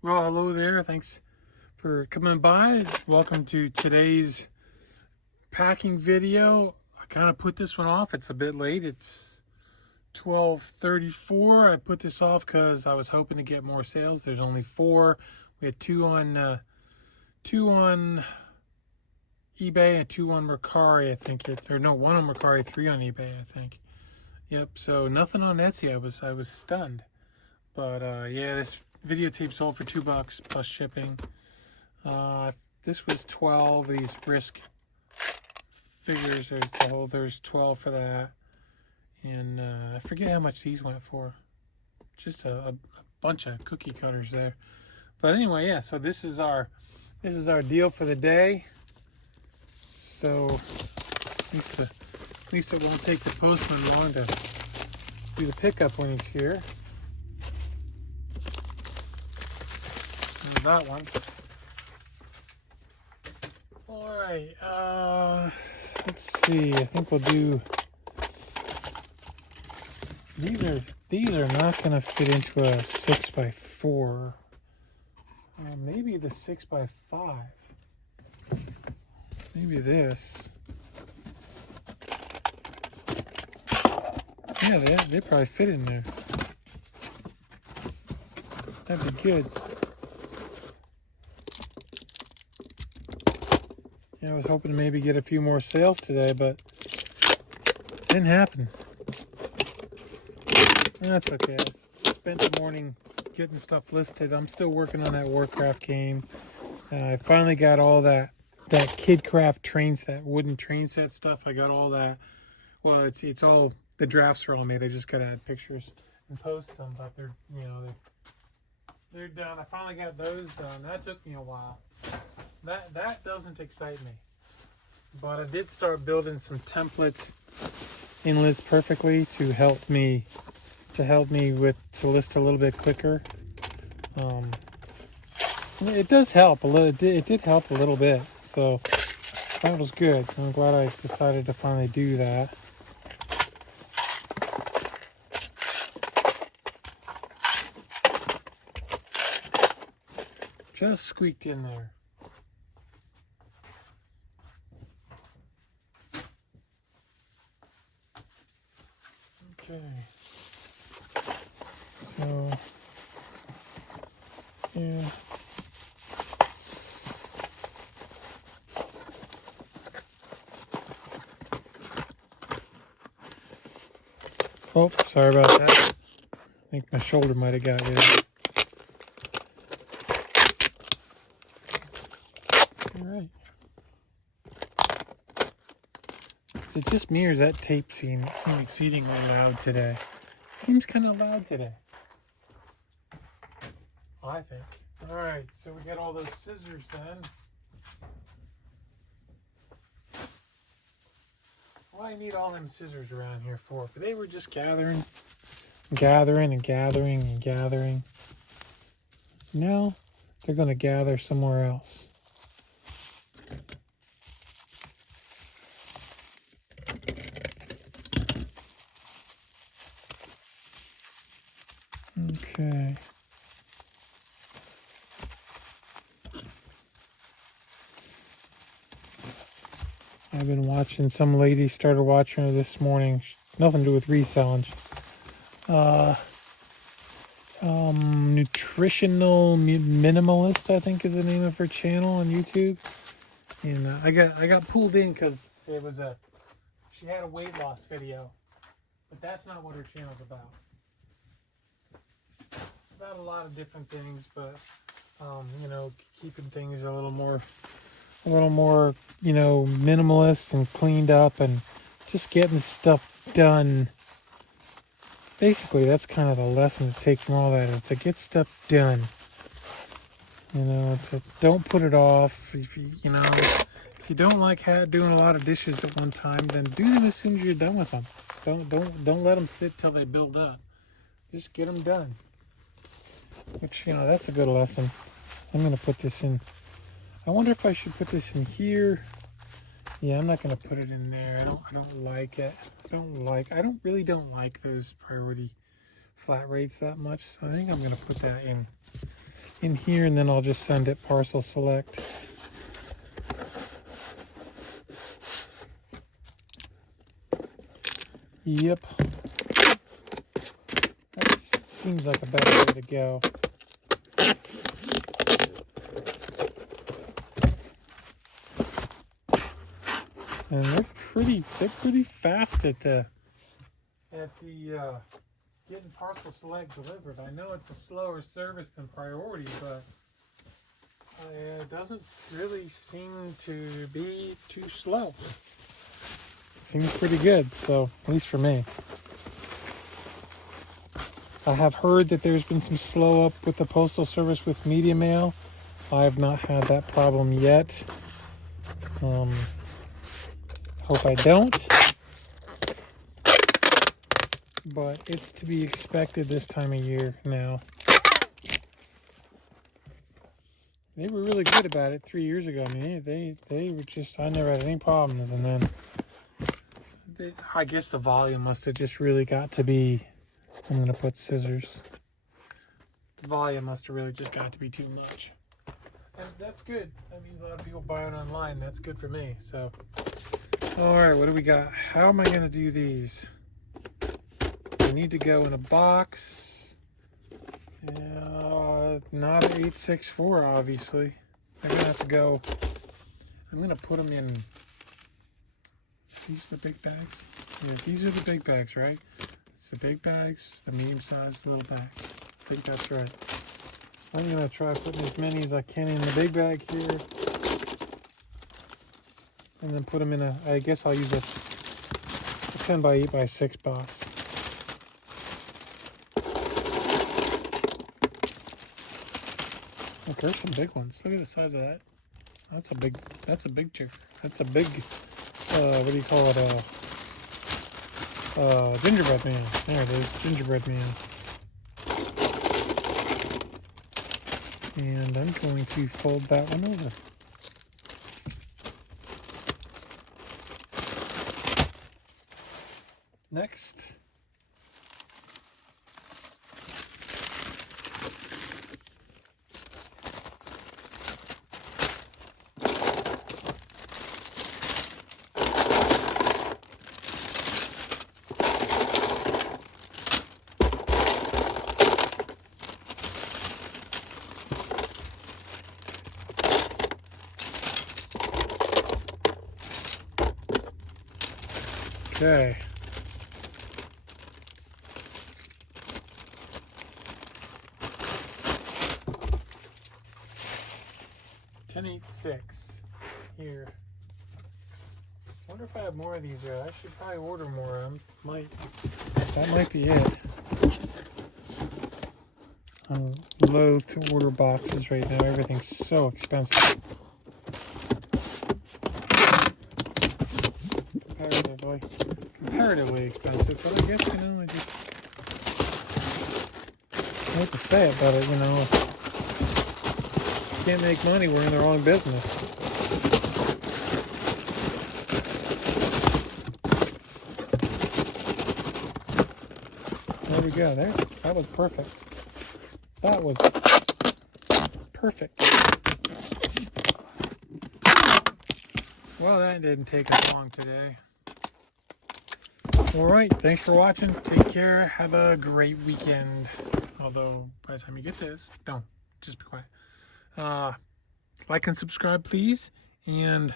Well, hello there. Thanks for coming by. Welcome to today's packing video. I kind of put this one off. It's a bit late. It's 12:34. I put this off because I was hoping to get more sales. There's only 4. We had two on eBay and 2 on Mercari. I think or no, 1 on Mercari, 3 on eBay. I think. Yep. So nothing on Etsy. I was stunned. But yeah, this videotape sold for $2 plus shipping. This was 12. These risk figures, there's 12 for that. And I forget how much these went for. Just a bunch of cookie cutters there. But anyway, yeah, so this is our deal for the day. So at least it won't take the postman long to do the pickup when he's here. That one. All right. Let's see. I think we'll do. These are not going to fit into a 6x4. Maybe the 6x5. Maybe this. Yeah, they probably fit in there. That'd be good. Yeah, I was hoping to maybe get a few more sales today, but it didn't happen. That's okay. I spent the morning getting stuff listed. I'm still working on that Warcraft game. I finally got all that KidCraft train set, wooden train set stuff. I got all that. Well, it's all, the drafts are all made. I just gotta add pictures and post them, but they're done. I finally got those done. That took me a while. That doesn't excite me, but I did start building some templates in List Perfectly to help me to list a little bit quicker. It does help a little. It did help a little bit, so that was good. I'm glad I decided to finally do that. Just squeaked in there. Okay. So, yeah. Oh, sorry about that. I think my shoulder might have got hit. All right. Is it just me, or is that tape seem exceedingly loud today? Seems kind of loud today, I think. All right, so we got all those scissors then. What do I need all them scissors around here for? But they were just gathering. Now they're going to gather somewhere else. Okay. I've been watching, some lady started watching her this morning. Nothing to do with reselling. Nutritional Minimalist, I think is the name of her channel on YouTube. And I got pulled in because she had a weight loss video, but that's not what her channel's about. It's about a lot of different things, but keeping things a little more, minimalist and cleaned up, and just getting stuff done. Basically, that's kind of the lesson to take from all that, is to get stuff done. Don't put it off. If you don't like doing a lot of dishes at one time, then do them as soon as you're done with them. Don't let them sit till they build up. Just get them done. Which, that's a good lesson. I'm gonna put this in. I wonder if I should put this in here. Yeah, I'm not gonna put it in there. I don't like it. I really don't like those priority flat rates that much. So I think I'm gonna put that in in here, and then I'll just send it parcel select. Yep. That seems like a better way to go. And they're pretty fast at the getting parcel select delivered. I know it's a slower service than priority, but it doesn't really seem to be too slow. It seems pretty good, so at least for me. I have heard that there's been some slow up with the postal service with media mail. I have not had that problem yet. Hope I don't. But it's to be expected this time of year now. They were really good about it 3 years ago. I mean, they were just, I never had any problems. And then I guess the volume must have just really got to be, I'm going to put scissors. The volume must have really just got to be too much. And that's good. That means a lot of people buy it online. That's good for me. So, all right, what do we got? How am I going to do these? They need to go in a box. Not an 864, obviously. They're going to have to go. I'm going to put them in. These are the big bags? Yeah, these are the big bags, right? It's the big bags, the medium-sized little bags. I think that's right. I'm going to try putting as many as I can in the big bag here. And then put them in I guess I'll use a 10 by 8 by 6 box. Look, there's some big ones. Look at the size of that. That's a big chicken. That's a big, what do you call it? Gingerbread man. There it is, gingerbread man. And I'm going to fold that one over. Next. Okay. $10.86 here. Wonder if I have more of these. I should probably order more. That might be it. I'm loath to order boxes right now. Everything's so expensive. Comparatively expensive, but I guess, I just hate to say it, but if you can't make money, we're in the wrong business. There we go. There, that was perfect. That was perfect. Well, that didn't take us long today. Alright, thanks for watching. Take care. Have a great weekend. Although, by the time you get this, don't. Just be quiet. Like and subscribe, please. And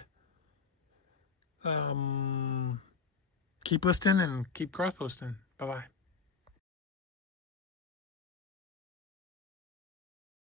keep listening and keep cross-posting. Bye-bye.